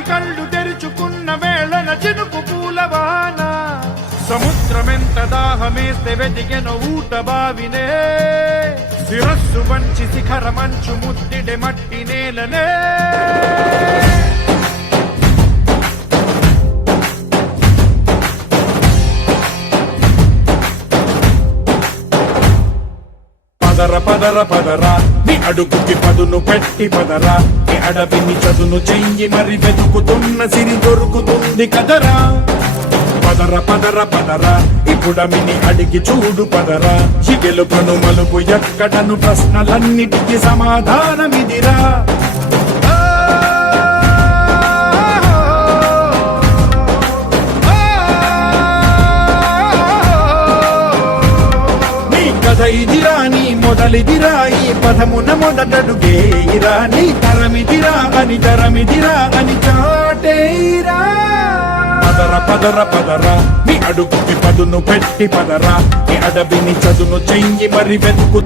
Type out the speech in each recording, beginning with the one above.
రాత్రి కళ్ళు తెరుచుకున్న వేళన చినుకు పూలవాన సముద్రమెంత దాహమేస్తే వెతికెను ఊట బావినే శిరస్సు వంచి శిఖర మంచు ముద్దిడే మట్టి నేలనే పదర పదర పదరా నీ అడుగుకి పదును పెట్టి పదరా నీ అడవిని చదును చెయ్యి మరి వెతుకుతున్న సిరి దొరుకుతుంది కదరా పదర పదర పదరా ఇప్పుడమిని అడిగి చూడు పదరా ఈ గెలుపను మలుపు ఎక్కడను ప్రశ్నలన్నిటికీ సమాధానమిదిరా ఇదిరా నీ మొదలిదిరా ఈ పదమున మొదటడుగేయిరా నీ తరమిదిరా అని చాటేరా పదర పదర పదరా నీ అడుగుకి పదును పెట్టి పదరా నీ అడవిని చదును చెయ్యి మరి వెతుకు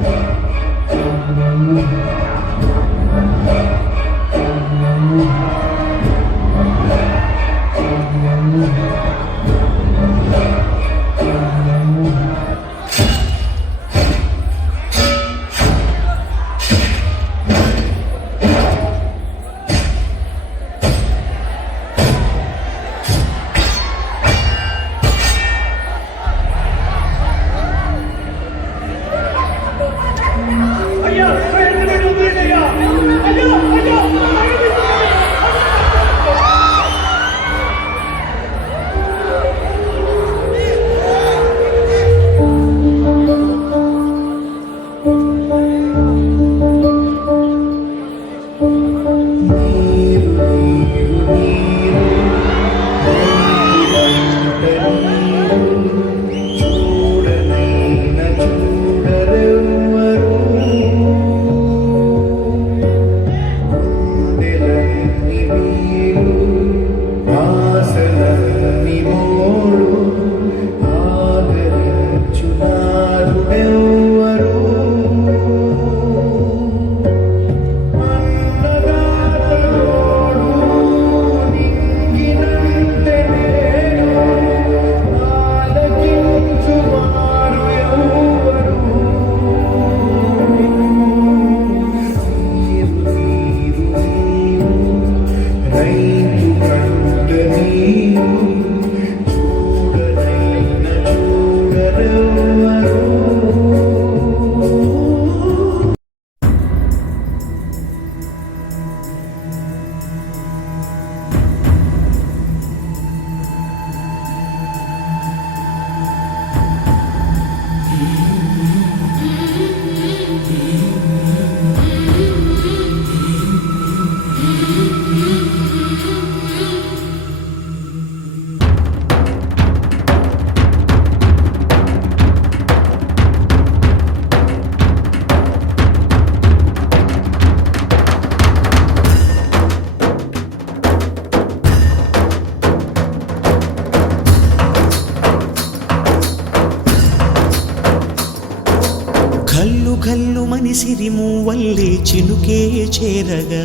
కల్లు మనిసిరి మూవల్లే చినుకే చేరగా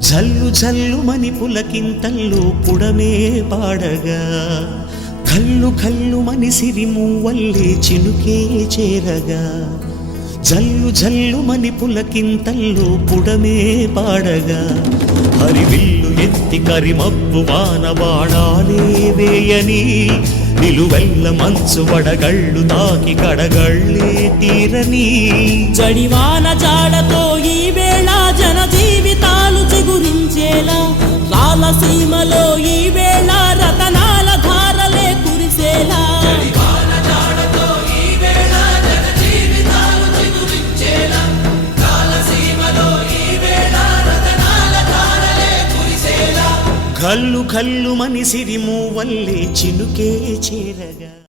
జల్లు జల్లు మని పులకింతల్లో పుడమే పాడగా కల్లు మనిసిరి మూవల్లే చినుకే చేరగా జల్లు జల్లు మని పులకింతల్లో పుడమే పాడగా హరివిల్లు ఎత్తి కరిమబ్బు వాన బాణాలే వేయని నిలువెల్ల మంచు వడగళ్ళు తాకి కడగళ్ళే తీరని జడివాన జాడతో ఈ వేళ జన జీవితాలు చిగురించేలా రాలసీమలో ఈ వేళ రతనాల ధారలే కురిసేలా కల్లు మనిసిరి మూవల్లే చినుకే చేరగా